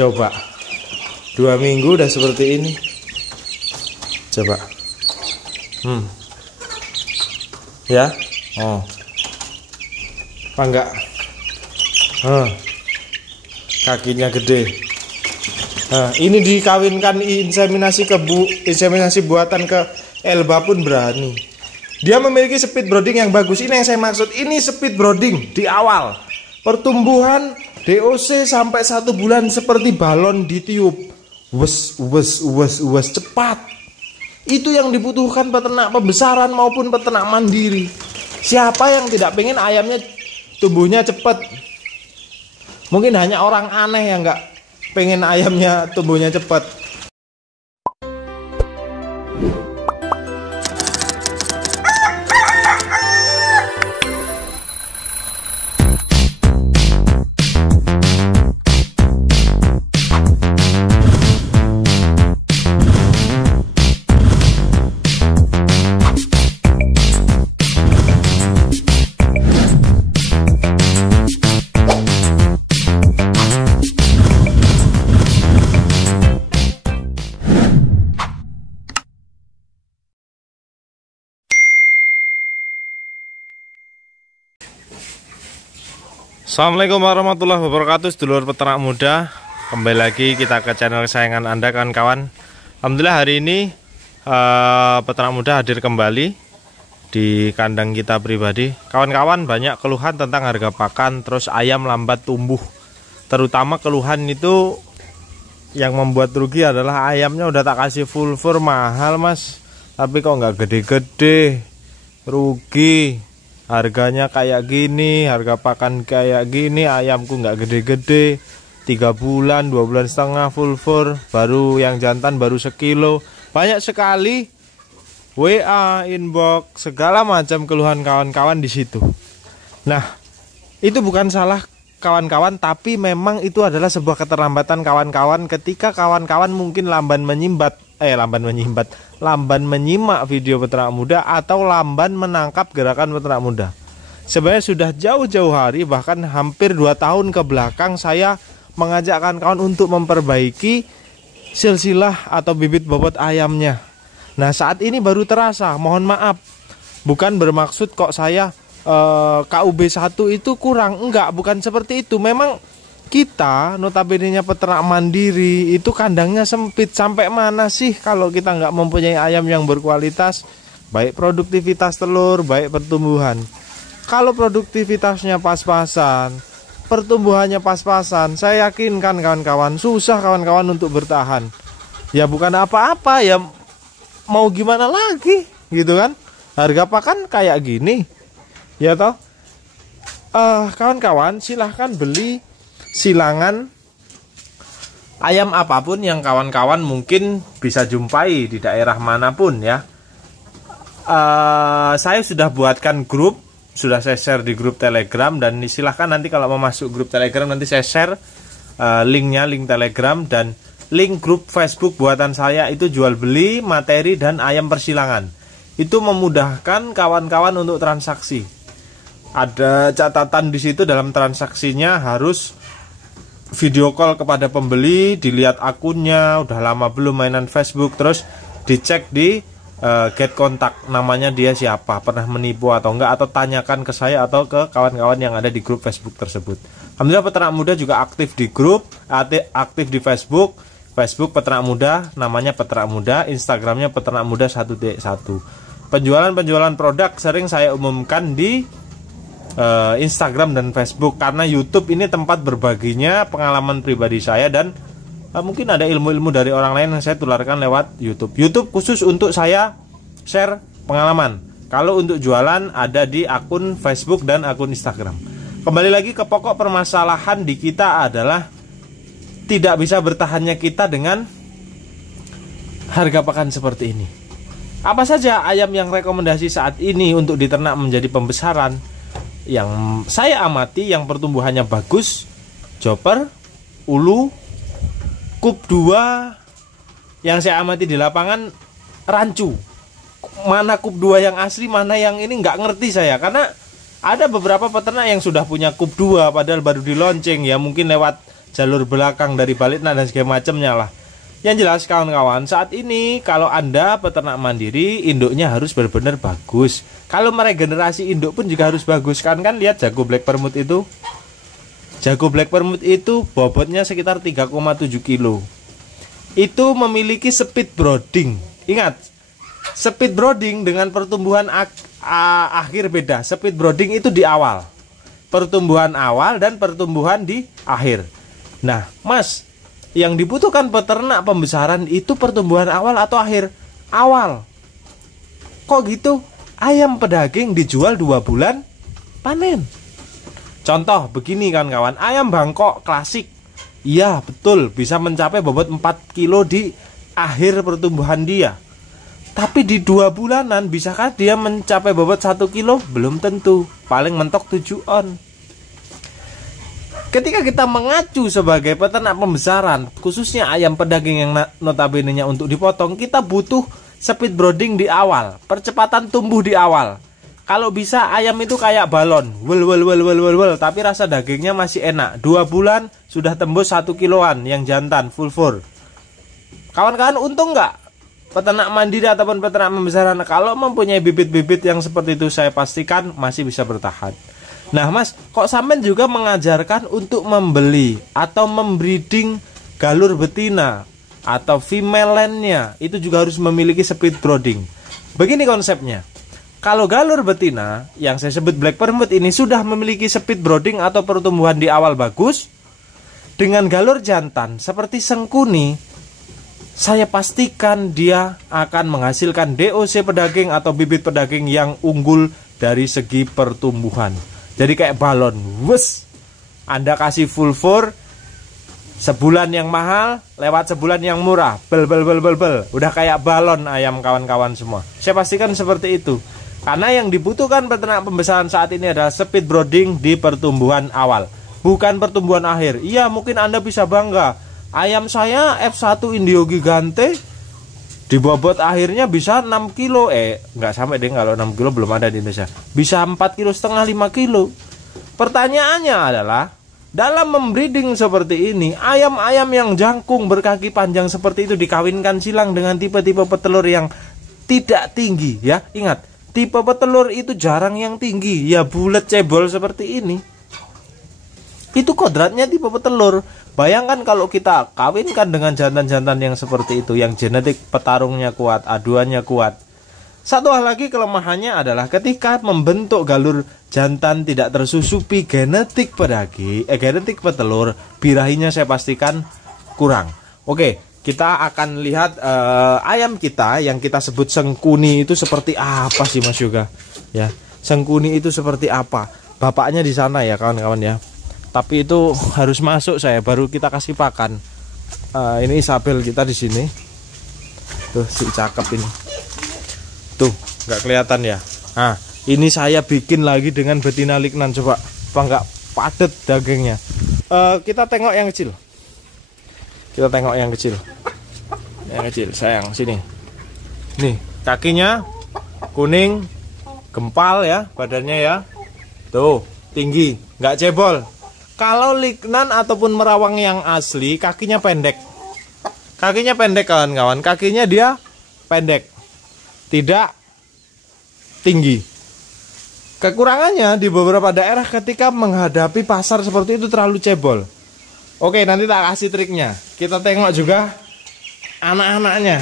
Coba 2 minggu udah seperti ini. Coba. Ya. Oh. Apa enggak? Kakinya gede. Nah, ini dikawinkan inseminasi buatan ke Elba pun berani. Dia memiliki speed brooding yang bagus. Ini yang saya maksud. Ini speed brooding di awal. Pertumbuhan DOC sampai 1 bulan seperti balon ditiup. Wes cepat. Itu yang dibutuhkan peternak pembesaran maupun peternak mandiri. Siapa yang tidak pengen ayamnya tumbuhnya cepat? Mungkin hanya orang aneh yang nggak pengen ayamnya tumbuhnya cepat. Assalamualaikum warahmatullahi wabarakatuh, sedulur peternak muda. Kembali lagi kita ke channel kesayangan Anda, kawan-kawan. Alhamdulillah hari ini peternak muda hadir kembali di kandang kita pribadi. Kawan-kawan, banyak keluhan tentang harga pakan, terus ayam lambat tumbuh. Terutama keluhan itu yang membuat rugi adalah ayamnya udah tak kasih full fur mahal mas, tapi kok nggak gede-gede, rugi. Harganya kayak gini, harga pakan kayak gini, ayamku nggak gede-gede. 3 bulan, 2 bulan setengah full fur, baru yang jantan baru sekilo. Banyak sekali WA, inbox, segala macam keluhan kawan-kawan di situ. Nah, itu bukan salah kawan-kawan, tapi memang itu adalah sebuah keterlambatan kawan-kawan ketika kawan-kawan mungkin lamban menyimak video peternak muda atau lamban menangkap gerakan peternak muda. Sebenarnya sudah jauh-jauh hari, bahkan hampir 2 tahun ke belakang saya mengajak kawan-kawan untuk memperbaiki silsilah atau bibit bobot ayamnya. Nah, saat ini baru terasa, mohon maaf. Bukan bermaksud kok saya KUB 1 itu kurang, enggak, bukan seperti itu. Memang kita notabene-nya peternak mandiri itu kandangnya sempit. Sampai mana sih kalau kita nggak mempunyai ayam yang berkualitas, baik produktivitas telur, baik pertumbuhan. Kalau produktivitasnya pas-pasan, pertumbuhannya pas-pasan, saya yakin kan kawan-kawan, susah kawan-kawan untuk bertahan. Ya bukan apa-apa, ya mau gimana lagi gitu kan. Harga pakan kayak gini, ya toh. Kawan-kawan silahkan beli silangan ayam apapun yang kawan-kawan mungkin bisa jumpai di daerah manapun ya. Saya sudah buatkan grup, sudah saya share di grup Telegram, dan silahkan nanti kalau mau masuk grup Telegram nanti saya share linknya, link Telegram dan link grup Facebook buatan saya. Itu jual beli materi dan ayam persilangan. Itu memudahkan kawan-kawan untuk transaksi. Ada catatan di situ, dalam transaksinya harus video call kepada pembeli, dilihat akunnya udah lama belum mainan Facebook, terus dicek di get kontak, namanya dia siapa, pernah menipu atau enggak, atau tanyakan ke saya atau ke kawan-kawan yang ada di grup Facebook tersebut. Alhamdulillah peternak muda juga aktif di grup, aktif di Facebook peternak muda, namanya peternak muda, Instagramnya peternak muda 1.1. Penjualan produk sering saya umumkan di Instagram dan Facebook, karena YouTube ini tempat berbaginya pengalaman pribadi saya, dan mungkin ada ilmu-ilmu dari orang lain yang saya tularkan lewat YouTube. YouTube khusus untuk saya share pengalaman. Kalau untuk jualan ada di akun Facebook dan akun Instagram. Kembali lagi ke pokok permasalahan di kita adalah tidak bisa bertahannya kita dengan harga pakan seperti ini. Apa saja ayam yang rekomendasi saat ini untuk diternak menjadi pembesaran yang saya amati, yang pertumbuhannya bagus? Chopper, ulu, Kup 2. Yang saya amati di lapangan rancu. Mana Kup 2 yang asli, mana yang ini nggak ngerti saya. Karena ada beberapa peternak yang sudah punya Kup 2 padahal baru di launching, ya mungkin lewat jalur belakang dari balitna dan segala macamnya lah. Yang jelas kawan-kawan, saat ini kalau Anda peternak mandiri, induknya harus benar-benar bagus. Kalau meregenerasi induk pun juga harus bagus. Kan lihat jago black permut itu. Jago black permut itu bobotnya sekitar 3,7 kilo. Itu memiliki speed brooding. Ingat, speed brooding dengan pertumbuhan akhir beda. Speed brooding itu di awal. Pertumbuhan awal dan pertumbuhan di akhir. Nah, Mas, yang dibutuhkan peternak pembesaran itu pertumbuhan awal atau akhir? Awal. Kok gitu? Ayam pedaging dijual 2 bulan panen. Contoh begini kan kawan, ayam Bangkok klasik. Iya betul, bisa mencapai bobot 4 kilo di akhir pertumbuhan dia. Tapi di 2 bulanan bisakah dia mencapai bobot 1 kilo? Belum tentu, paling mentok 7 on. Ketika kita mengacu sebagai peternak pembesaran, khususnya ayam pedaging yang notabene-nya untuk dipotong, kita butuh speed brooding di awal, percepatan tumbuh di awal. Kalau bisa ayam itu kayak balon, wel, tapi rasa dagingnya masih enak. 2 bulan sudah tembus 1 kiloan yang jantan full fur. Kawan-kawan untung nggak? Peternak mandiri ataupun peternak pembesaran, kalau mempunyai bibit-bibit yang seperti itu, saya pastikan masih bisa bertahan. Nah Mas, kok sampean juga mengajarkan untuk membeli atau membreeding galur betina atau female line-nya itu juga harus memiliki speed brooding. Begini konsepnya. Kalau galur betina yang saya sebut black permut ini sudah memiliki speed brooding atau pertumbuhan di awal bagus, dengan galur jantan seperti sengkuni, saya pastikan dia akan menghasilkan DOC pedaging atau bibit pedaging yang unggul dari segi pertumbuhan. Jadi kayak balon, wes. Anda kasih full fur, sebulan yang mahal, lewat sebulan yang murah, bel. Udah kayak balon ayam kawan-kawan semua. Saya pastikan seperti itu. Karena yang dibutuhkan peternak pembesaran saat ini adalah speed brooding di pertumbuhan awal, bukan pertumbuhan akhir. Iya, mungkin Anda bisa bangga. Ayam saya F1 Indio Gigante di bobot akhirnya bisa 6 kilo. Nggak sampai deh, kalau 6 kilo belum ada di Indonesia. Bisa 4,5 kilo, 5 kilo. Pertanyaannya adalah, dalam membreeding seperti ini, ayam-ayam yang jangkung berkaki panjang seperti itu dikawinkan silang dengan tipe-tipe petelur yang tidak tinggi. Ya, ingat, tipe petelur itu jarang yang tinggi. Ya bulat cebol seperti ini. Itu kodratnya tipe petelur. Bayangkan kalau kita kawinkan dengan jantan-jantan yang seperti itu, yang genetik petarungnya kuat, aduannya kuat. Satu hal lagi kelemahannya adalah ketika membentuk galur jantan tidak tersusupi genetik pedaging, genetik petelur, birahinya saya pastikan kurang. Oke, kita akan lihat ayam kita yang kita sebut sengkuni itu seperti apa sih Mas Yoga? Ya, sengkuni itu seperti apa? Bapaknya di sana ya kawan-kawan ya. Tapi itu harus masuk saya, baru kita kasih pakan. Ini Isabel kita di sini. Tuh si cakep ini. Tuh nggak kelihatan ya. Nah ini saya bikin lagi dengan betina lignan, coba apa nggak padat dagingnya. Kita tengok yang kecil. Kita tengok yang kecil. Yang kecil sayang, sini. Nih kakinya kuning, gempal ya badannya ya. Tuh tinggi, nggak cebol. Kalau lignan ataupun merawang yang asli, kakinya pendek. Kakinya pendek kawan-kawan. Kakinya dia pendek, tidak tinggi. Kekurangannya di beberapa daerah ketika menghadapi pasar seperti itu terlalu cebol. Oke, nanti tak kasih triknya. Kita tengok juga anak-anaknya.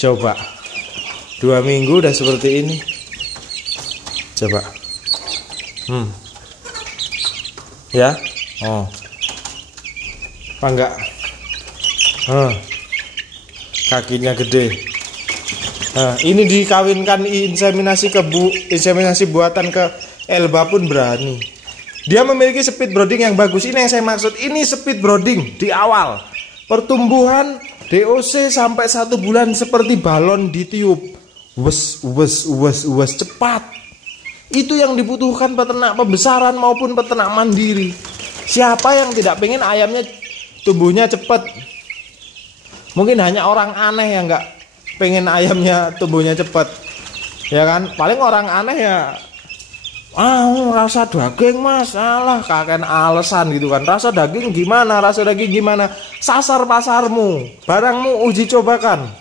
Coba 2 minggu udah seperti ini. Coba ya, apa enggak? Kakinya gede. Ini dikawinkan inseminasi inseminasi buatan ke Elba pun berani. Dia memiliki speed brooding yang bagus. Ini yang saya maksud. Ini speed brooding di awal. Pertumbuhan DOC sampai 1 bulan seperti balon ditiup. Wes cepat. Itu yang dibutuhkan peternak pembesaran maupun peternak mandiri. Siapa yang tidak pengen ayamnya tumbuhnya cepat? Mungkin hanya orang aneh yang nggak pengen ayamnya tumbuhnya cepat, ya kan? Paling orang aneh ya Rasa daging mas, alah kakek alasan gitu kan. Rasa daging gimana, sasar pasarmu, barangmu uji cobakan,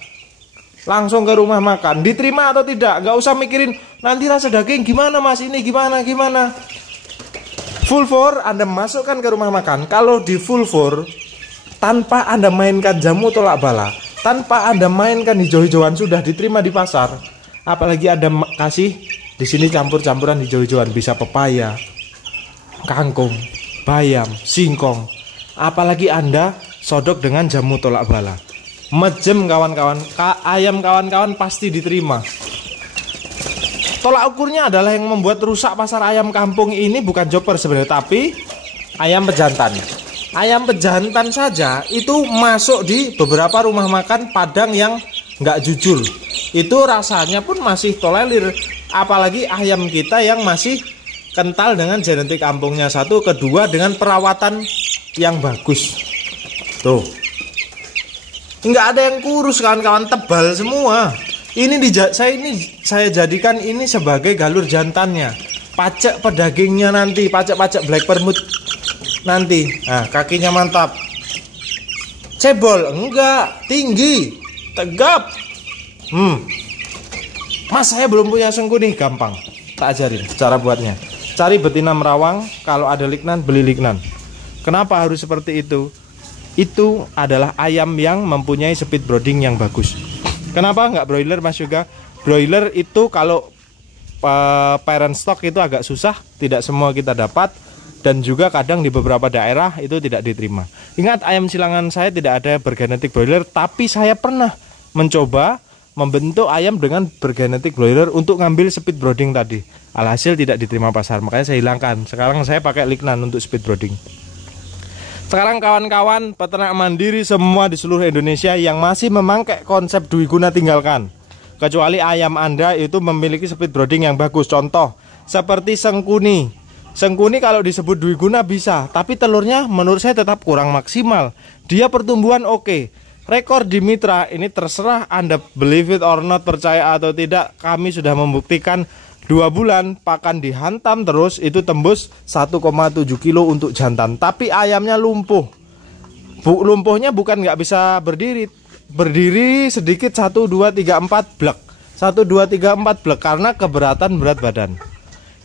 langsung ke rumah makan, diterima atau tidak. Gak usah mikirin nanti rasa daging gimana mas, ini gimana. Full for Anda masukkan ke rumah makan. Kalau di full for, tanpa Anda mainkan jamu tolak bala, tanpa Anda mainkan hijau-hijauan, sudah diterima di pasar. Apalagi Anda kasih di sini campur-campuran hijau-hijauan, bisa pepaya, kangkung, bayam, singkong. Apalagi Anda sodok dengan jamu tolak bala. Mejem kawan-kawan, ayam kawan-kawan pasti diterima. Tolak ukurnya adalah yang membuat rusak pasar ayam kampung ini bukan chopper sebenarnya, tapi ayam pejantan. Ayam pejantan saja itu masuk di beberapa rumah makan Padang yang nggak jujur. Itu rasanya pun masih tolerir. Apalagi ayam kita yang masih kental dengan genetik kampungnya, satu, kedua dengan perawatan yang bagus. Tuh, nggak ada yang kurus kawan-kawan, tebal semua. Saya jadikan ini sebagai galur jantannya, pacek pedagingnya nanti, pacek black permut nanti. Nah, kakinya mantap, cebol enggak, tinggi, tegap. Mas, saya belum punya sengkuni. Gampang, tak ajarin cara buatnya. Cari betina merawang, kalau ada lignan beli lignan. Kenapa harus seperti itu? Itu adalah ayam yang mempunyai speed brooding yang bagus. Kenapa nggak broiler mas Yoga? Broiler itu kalau parent stock itu agak susah, tidak semua kita dapat, dan juga kadang di beberapa daerah itu tidak diterima. Ingat, ayam silangan saya tidak ada bergenetik broiler, tapi saya pernah mencoba membentuk ayam dengan bergenetik broiler untuk ngambil speed brooding tadi. Alhasil tidak diterima pasar, makanya saya hilangkan. Sekarang saya pakai lignan untuk speed brooding. Sekarang kawan-kawan peternak mandiri semua di seluruh Indonesia yang masih memakai konsep dwiguna tinggalkan. Kecuali ayam Anda itu memiliki speed brooding yang bagus. Contoh seperti sengkuni. Sengkuni kalau disebut dwiguna bisa, tapi telurnya menurut saya tetap kurang maksimal. Dia pertumbuhan oke. Rekor di Mitra ini terserah Anda believe it or not, percaya atau tidak, kami sudah membuktikan 2 bulan pakan dihantam terus itu tembus 1,7 kilo untuk jantan. Tapi ayamnya lumpuh. Lumpuhnya bukan nggak bisa berdiri sedikit 1, 2, 3, 4 blek. 1, 2, 3, 4 blek karena keberatan berat badan.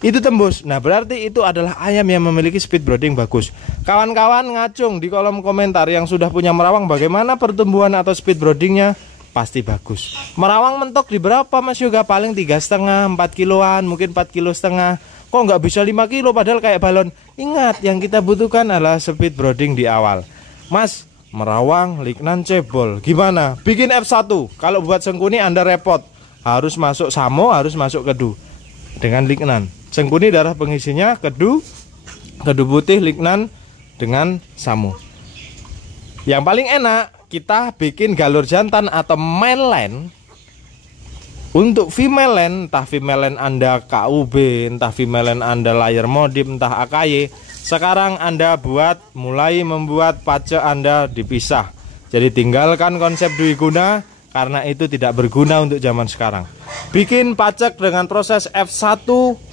Itu tembus. Nah, berarti itu adalah ayam yang memiliki speed brooding bagus. Kawan-kawan ngacung di kolom komentar yang sudah punya merawang, bagaimana pertumbuhan atau speed broodingnya? Pasti bagus. Merawang mentok di berapa Mas Yoga? Paling 3,5, 4 kiloan, mungkin 4,5 kilo. Kok nggak bisa 5 kilo padahal kayak balon? Ingat, yang kita butuhkan adalah speed brooding di awal. Mas, merawang, lignan, cebol, gimana? Bikin F1. Kalau buat sengkuni Anda repot, harus masuk samo, harus masuk kedu dengan lignan. Sengkuni darah pengisinya, kedu putih, lignan dengan samu. Yang paling enak kita bikin galur jantan atau mainline. Untuk female line, entah female line Anda KUB, entah female line Anda layer modif, entah AKY, sekarang Anda mulai membuat pacek Anda dipisah. Jadi tinggalkan konsep dwiguna, karena itu tidak berguna untuk zaman sekarang. Bikin pacek dengan proses F1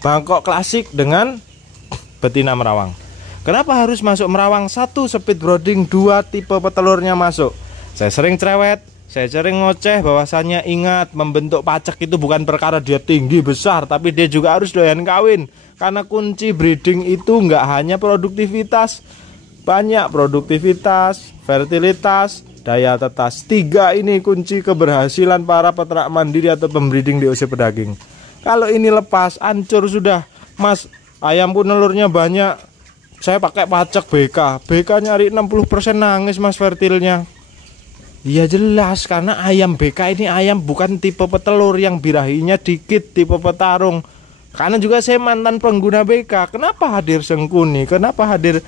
Bangkok klasik dengan betina merawang. Kenapa harus masuk merawang? 1 speed brooding, 2 tipe petelurnya masuk. Saya sering cerewet, saya sering ngoceh bahwasannya ingat, membentuk pacek itu bukan perkara dia tinggi besar, tapi dia juga harus doyan kawin. Karena kunci breeding itu nggak hanya produktivitas, banyak produktivitas, fertilitas, daya tetas. 3 ini kunci keberhasilan para peternak mandiri atau pembreeding di usia pedaging. Kalau ini lepas, hancur sudah. Mas, ayam pun telurnya banyak, saya pakai pacek BK nyari 60% nangis mas fertilnya. Ya jelas, karena ayam BK ini ayam bukan tipe petelur yang birahinya dikit, tipe petarung. Karena juga saya mantan pengguna BK. Kenapa hadir sengkuni? Kenapa hadir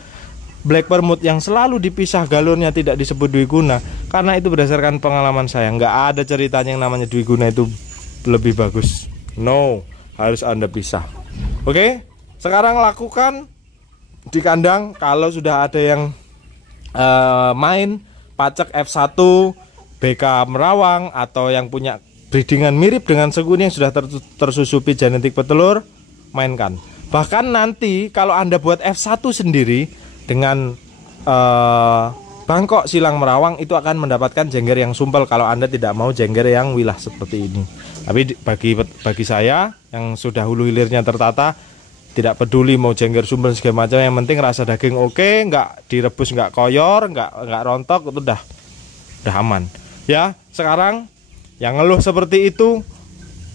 black permut yang selalu dipisah galurnya tidak disebut dwiguna? Karena itu berdasarkan pengalaman saya. Nggak ada ceritanya yang namanya dwiguna itu lebih bagus. No, harus Anda pisah. Oke, sekarang lakukan di kandang. Kalau sudah ada yang main pacek F1 BK merawang atau yang punya breedingan mirip dengan sengkuni yang sudah tersusupi genetik petelur, mainkan. Bahkan nanti kalau Anda buat F1 sendiri dengan bangkok silang merawang, itu akan mendapatkan jengger yang sumpel kalau Anda tidak mau jengger yang wilah seperti ini. Tapi bagi saya yang sudah hulu hilirnya tertata, tidak peduli mau jengger sumpel segala macam, yang penting rasa daging oke, nggak direbus, nggak koyor, nggak rontok, itu udah aman. Ya, sekarang yang ngeluh seperti itu,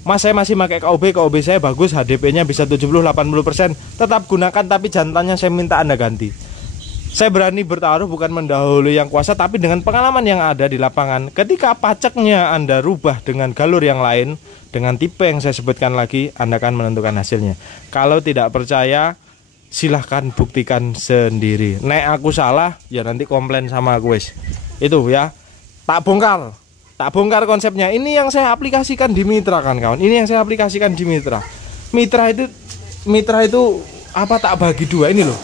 Mas saya masih pakai KOB saya bagus, HDP-nya bisa 70-80%, tetap gunakan, tapi jantannya saya minta Anda ganti. Saya berani bertaruh bukan mendahului yang kuasa, tapi dengan pengalaman yang ada di lapangan, ketika paceknya Anda rubah dengan galur yang lain, dengan tipe yang saya sebutkan lagi, Anda akan menentukan hasilnya. Kalau tidak percaya, silahkan buktikan sendiri. Nek aku salah, ya nanti komplain sama aku wes. Itu ya, tak bongkar konsepnya. Ini yang saya aplikasikan di Mitra kan kawan. Ini yang saya aplikasikan di Mitra. Mitra itu apa, tak bagi dua ini loh.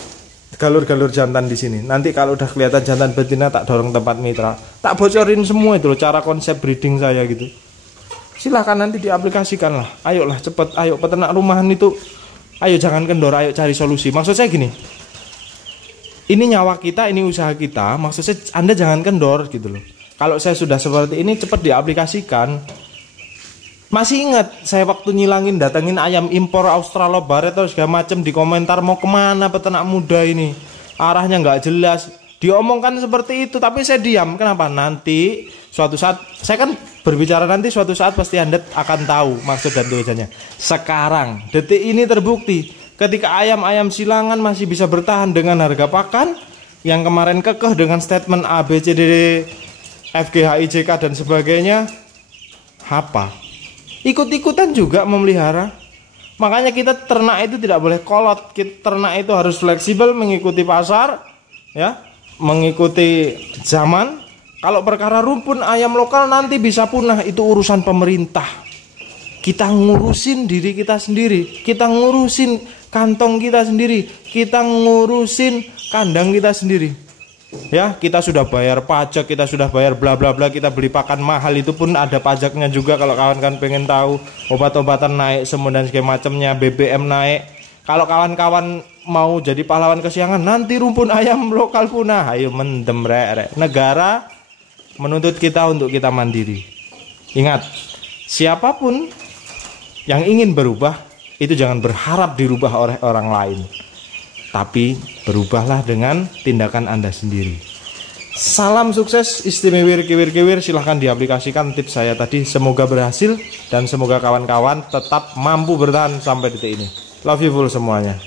Galur-galur jantan di sini. Nanti kalau udah kelihatan jantan betina, tak dorong tempat Mitra. Tak bocorin semua itu loh, cara konsep breeding saya gitu. Silahkan nanti diaplikasikan lah. Ayolah cepet, ayo peternak rumahan itu, ayo jangan kendor, ayo cari solusi. Maksud saya gini, ini nyawa kita, ini usaha kita. Maksud saya Anda jangan kendor gitu loh. Kalau saya sudah seperti ini, cepat diaplikasikan. Masih ingat saya waktu nyilangin datengin ayam impor Australobaret atau segala macam, di komentar mau kemana peternak muda ini, arahnya nggak jelas, diomongkan seperti itu, tapi saya diam. Kenapa? Nanti suatu saat, saya kan berbicara nanti suatu saat pasti Anda akan tahu maksud dan tujuannya. Sekarang detik ini terbukti, ketika ayam-ayam silangan masih bisa bertahan dengan harga pakan yang kemarin kekeh dengan statement A, B, C, D, FGH, IJK dan sebagainya, apa? Ikut-ikutan juga memelihara. Makanya kita ternak itu tidak boleh kolot. Kita ternak itu harus fleksibel, mengikuti pasar, ya, mengikuti zaman. Kalau perkara rumpun ayam lokal nanti bisa punah, itu urusan pemerintah. Kita ngurusin diri kita sendiri, kita ngurusin kantong kita sendiri, kita ngurusin kandang kita sendiri. Ya, kita sudah bayar pajak, kita sudah bayar bla bla bla, kita beli pakan mahal itu pun ada pajaknya juga. Kalau kawan-kawan pengen tahu, obat-obatan naik, semua dan segala macamnya, BBM naik. Kalau kawan-kawan mau jadi pahlawan kesiangan, nanti rumpun ayam lokal punah, ayo mendem rek. Negara menuntut kita untuk kita mandiri. Ingat, siapapun yang ingin berubah, itu jangan berharap dirubah oleh orang lain, tapi berubahlah dengan tindakan Anda sendiri. Salam sukses istimewa kiwir-kiwir. Silahkan diaplikasikan tips saya tadi. Semoga berhasil dan semoga kawan-kawan tetap mampu bertahan sampai detik ini. Love you full semuanya.